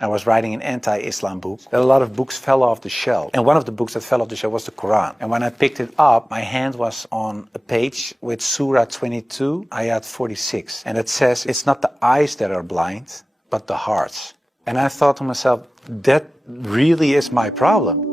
I was writing an anti-Islam book. A lot of books fell off the shelf. And one of the books that fell off the shelf was the Quran. And when I picked it up, my hand was on a page with Surah 22, Ayat 46. And it says, it's not the eyes that are blind, but the hearts. And I thought to myself, that really is my problem.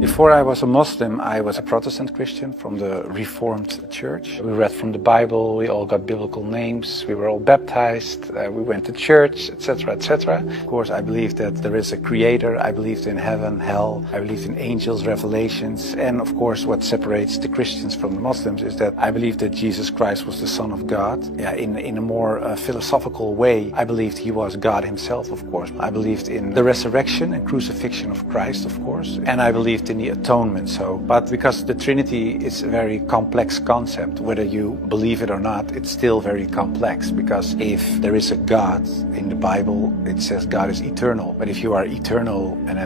Before I was a Muslim, I was a Protestant Christian from the Reformed Church. We read from the Bible, we all got biblical names, we were all baptized, we went to church, etc., etc. Of course, I believed that there is a creator, I believed in heaven, hell, I believed in angels, revelations, and of course what separates the Christians from the Muslims is that I believe that Jesus Christ was the Son of God. Yeah, in a more philosophical way, I believed he was God himself, of course. I believed in the resurrection and crucifixion of Christ, of course, and I believed in the atonement. But because the Trinity is a very complex concept, whether you believe it or not, it's still very complex, because if there is a God in the Bible, it says God is eternal. But if you are eternal and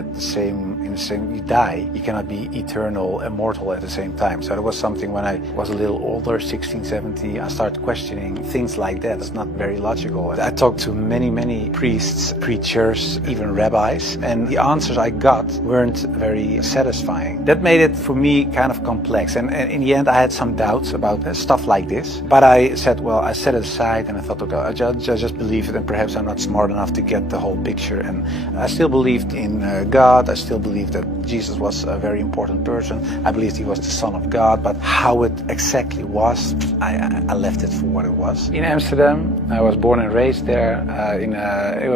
you die, you cannot be eternal, immortal at the same time. So that was something when I was a little older, 16, 17, I started questioning things like that. It's not very logical. I talked to many priests, preachers, even rabbis, and the answers I got weren't very satisfying. That made it for me kind of complex, and in the end I had some doubts about stuff like this, but I said, well, I set it aside and I thought, okay, I just believe it, and perhaps I'm not smart enough to get the whole picture. And I still believed in God, I still believed that Jesus was a very important person, I believed he was the Son of God, but how it exactly was, I left it for what it was. In Amsterdam, I was born and raised there,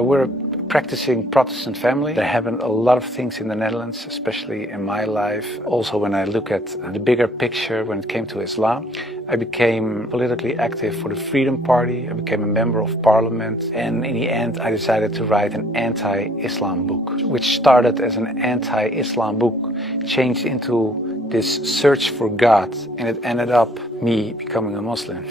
we're a practicing Protestant family. There happened a lot of things in the Netherlands, especially in my life. Also, when I look at the bigger picture when it came to Islam, I became politically active for the Freedom Party. I became a member of parliament. And in the end, I decided to write an anti-Islam book, which started as an anti-Islam book, changed into this search for God, and it ended up me becoming a Muslim.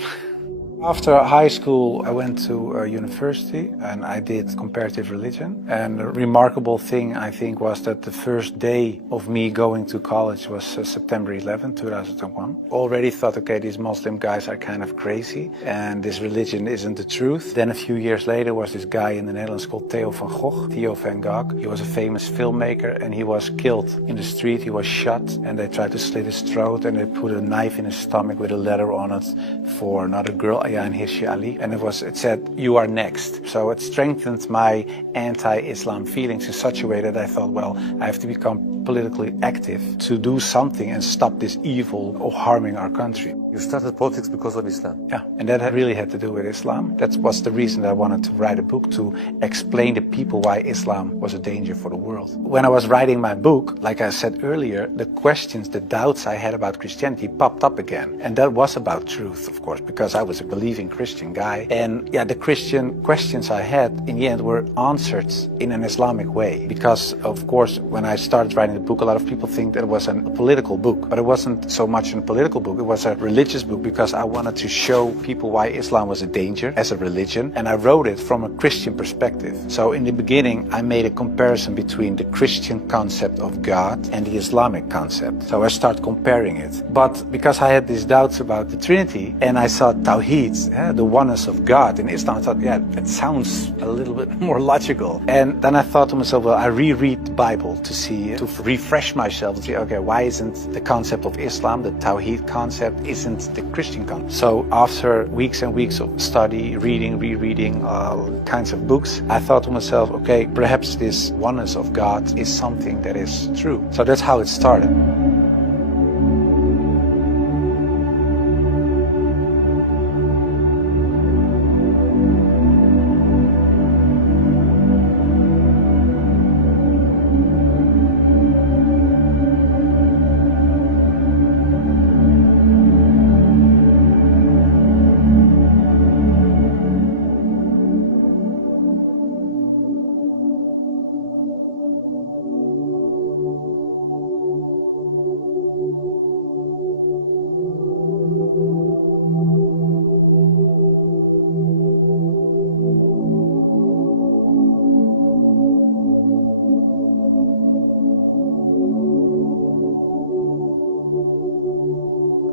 After high school, I went to university and I did comparative religion. And the remarkable thing, I think, was that the first day of me going to college was September 11, 2001. Already thought, okay, these Muslim guys are kind of crazy and this religion isn't the truth. Then a few years later was this guy in the Netherlands called Theo van Gogh. He was a famous filmmaker and he was killed in the street. He was shot and they tried to slit his throat and they put a knife in his stomach with a letter on it for another girl. And it said, you are next. So it strengthened my anti-Islam feelings in such a way that I thought, well, I have to become politically active to do something and stop this evil of harming our country. You started politics because of Islam? Yeah, and that really had to do with Islam. That was the reason that I wanted to write a book, to explain to people why Islam was a danger for the world. When I was writing my book, like I said earlier, the questions, the doubts I had about Christianity popped up again. And that was about truth, of course, because I was a believing Christian guy. And yeah, the Christian questions I had in the end were answered in an Islamic way. Because, of course, when I started writing the book, a lot of people think that it was a political book. But it wasn't so much a political book, it was a religious book, because I wanted to show people why Islam was a danger as a religion. And I wrote it from a Christian perspective. So in the beginning, I made a comparison between the Christian concept of God and the Islamic concept. So I started comparing it. But because I had these doubts about the Trinity, and I saw Tawhid, the oneness of God in Islam, I thought, yeah, it sounds a little bit more logical. And then I thought to myself, well, I reread the Bible to refresh myself, to see, okay, why isn't the concept of Islam, the Tawhid concept, isn't the Christian concept? So after weeks and weeks of study, reading, rereading all kinds of books, I thought to myself, okay, perhaps this oneness of God is something that is true. So that's how it started.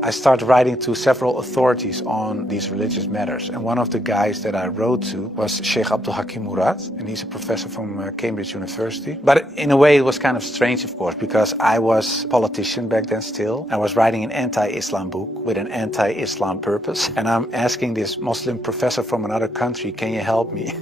I started writing to several authorities on these religious matters. And one of the guys that I wrote to was Sheikh Abdul Hakim Murad, and he's a professor from Cambridge University. But in a way it was kind of strange, of course, because I was a politician back then still. I was writing an anti-Islam book with an anti-Islam purpose. And I'm asking this Muslim professor from another country, can you help me?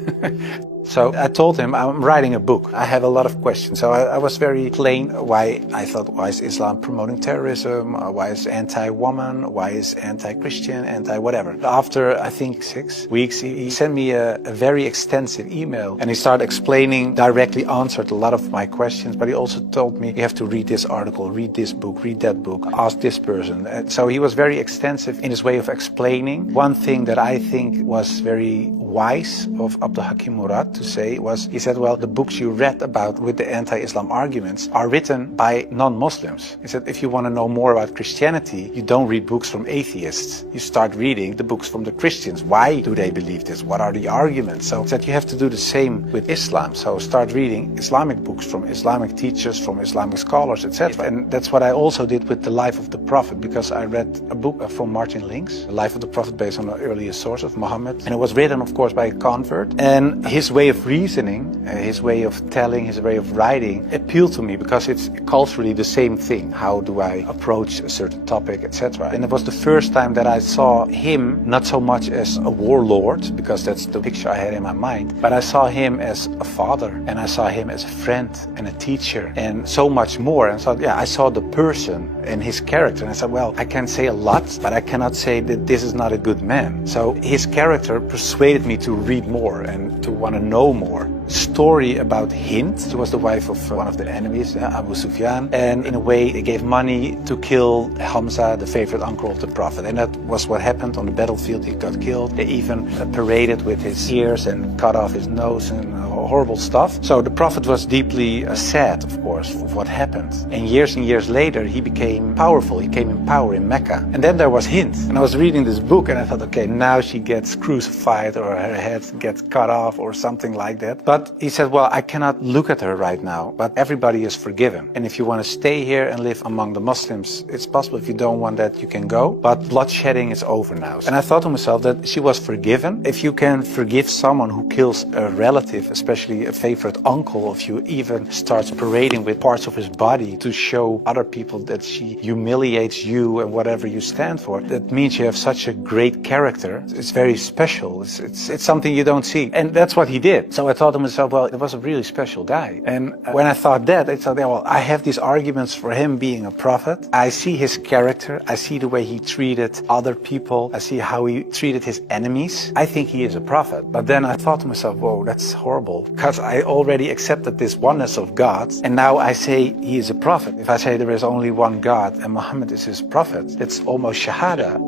So I told him I'm writing a book. I have a lot of questions. So I was very plain why I thought, why is Islam promoting terrorism? Why is anti-woman? Why is anti-Christian? Anti-whatever. After, I think, 6 weeks, he sent me a very extensive email. And he started explaining, directly answered a lot of my questions. But he also told me, you have to read this article, read this book, read that book, ask this person. And so he was very extensive in his way of explaining. One thing that I think was very wise of Abdul Hakim Murad to say was, he said, well, the books you read about with the anti-Islam arguments are written by non-Muslims. He said, if you want to know more about Christianity, you don't read books from atheists. You start reading the books from the Christians. Why do they believe this? What are the arguments? So he said, you have to do the same with Islam. So start reading Islamic books from Islamic teachers, from Islamic scholars, etc. And that's what I also did with the life of the Prophet, because I read a book from Martin Links, The Life of the Prophet, based on the earliest source of Muhammad. And it was written, of course, by a convert. And his way of reasoning, his way of telling, his way of writing appealed to me, because it's culturally the same thing. How do I approach a certain topic, etc. And it was the first time that I saw him not so much as a warlord, because that's the picture I had in my mind, but I saw him as a father, and I saw him as a friend and a teacher, and so much more. And so, yeah, I saw the person and his character, and I said, well, I can say a lot, but I cannot say that this is not a good man. So his character persuaded me to read more and to want to know more. Story about Hind. She was the wife of one of the enemies, Abu Sufyan, and in a way they gave money to kill Hamza, the favorite uncle of the Prophet, and that was what happened on the battlefield. He got killed. They even paraded with his ears and cut off his nose and horrible stuff. So the Prophet was deeply sad, of course, of what happened. And years later he became powerful. He came in power in Mecca. And then there was Hind. And I was reading this book and I thought, okay, now she gets crucified or her head gets cut off or something like that. But he said, well, I cannot look at her right now, but everybody is forgiven. And if you want to stay here and live among the Muslims, it's possible. If you don't want that, you can go. But bloodshedding is over now. And I thought to myself that she was forgiven. If you can forgive someone who kills a relative, especially a favorite uncle of you, even starts parading with parts of his body to show other people that she humiliates you and whatever you stand for, that means you have such a great character. It's very special. It's something you don't see. And that's what he did. So I thought to myself, well, it was a really special guy. And when I thought that, I thought, well, I have these arguments for him being a prophet. I see his character. I see the way he treated other people. I see how he treated his enemies. I think he is a prophet. But then I thought to myself, whoa, that's horrible. Because I already accepted this oneness of God. And now I say he is a prophet. If I say there is only one God and Muhammad is his prophet, it's almost shahada.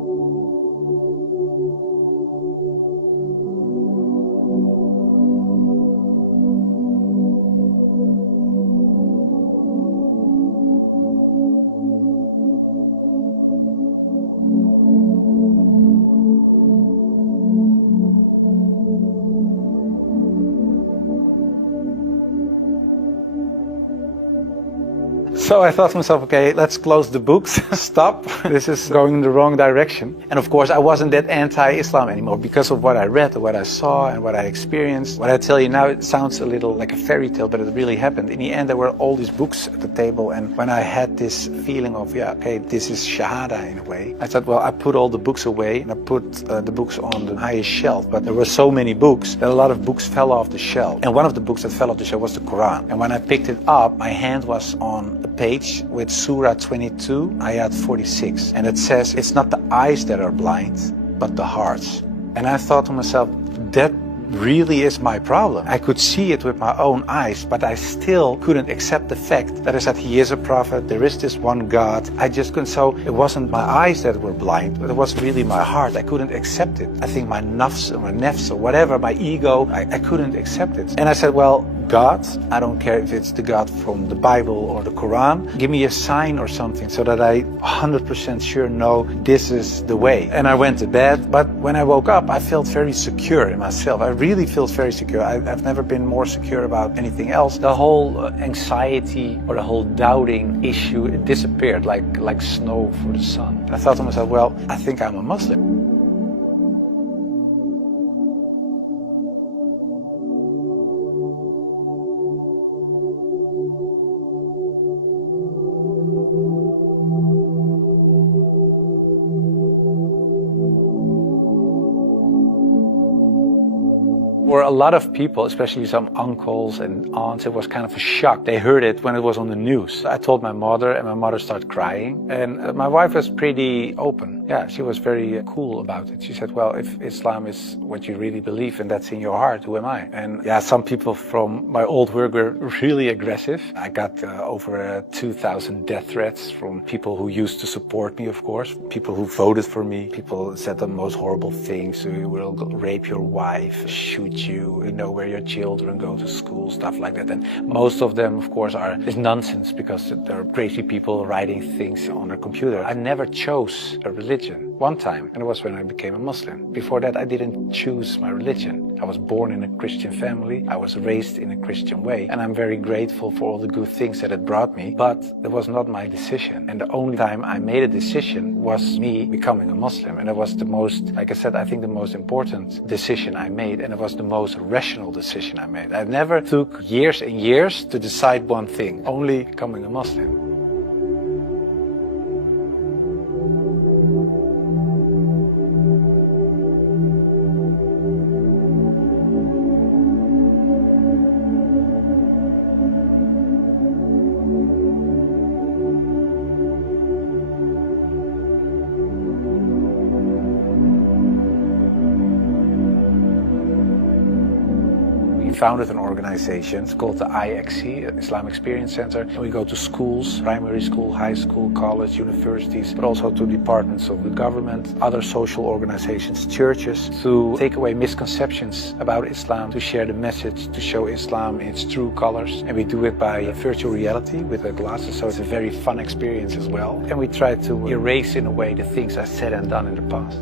So I thought to myself, okay, let's close the books, stop. This is going in the wrong direction. And of course, I wasn't that anti-Islam anymore because of what I read, what I saw, and what I experienced. What I tell you now, it sounds a little like a fairy tale, but it really happened. In the end, there were all these books at the table. And when I had this feeling of, yeah, okay, this is Shahada in a way, I thought, well, I put all the books away and I put the books on the highest shelf. But there were so many books that a lot of books fell off the shelf. And one of the books that fell off the shelf was the Quran. And when I picked it up, my hand was on a page with Surah 22, Ayat 46. And it says, it's not the eyes that are blind, but the hearts. And I thought to myself, that really is my problem. I could see it with my own eyes, but I still couldn't accept the fact that I said he is a prophet, there is this one God. I just couldn't. So it wasn't my eyes that were blind, but it was really my heart. I couldn't accept it. I think my nafs or whatever, my ego, I couldn't accept it. And I said, well, God. I don't care if it's the God from the Bible or the Quran. Give me a sign or something so that I 100% sure know this is the way. And I went to bed, but when I woke up, I felt very secure in myself. I really felt very secure. I've never been more secure about anything else. The whole anxiety or the whole doubting issue, it disappeared like snow for the sun. I thought to myself, well, I think I'm a Muslim. For a lot of people, especially some uncles and aunts, it was kind of a shock. They heard it when it was on the news. I told my mother, and my mother started crying. And my wife was pretty open. Yeah, she was very cool about it. She said, well, if Islam is what you really believe and that's in your heart, who am I? And yeah, some people from my old work were really aggressive. I got over 2,000 death threats from people who used to support me, of course. People who voted for me. People said the most horrible things. We will rape your wife, shoot you know where your children go to school, stuff like that. And most of them, of course, is nonsense because there are crazy people writing things on their computer. I never chose a religion. One time, and it was when I became a Muslim. Before that, I didn't choose my religion. I was born in a Christian family. I was raised in a Christian way, and I'm very grateful for all the good things that it brought me, but it was not my decision. And the only time I made a decision was me becoming a Muslim. And it was the most, like I said, I think the most important decision I made, and it was the most rational decision I made. I never took years and years to decide one thing, only becoming a Muslim. We founded an organization. It's called the IXC, Islam Experience Center. And we go to schools, primary school, high school, college, universities, but also to departments of the government, other social organizations, churches, to take away misconceptions about Islam, to share the message, to show Islam in its true colors. And we do it by virtual reality with the glasses, so it's a very fun experience as well. And we try to erase in a way the things I said and done in the past.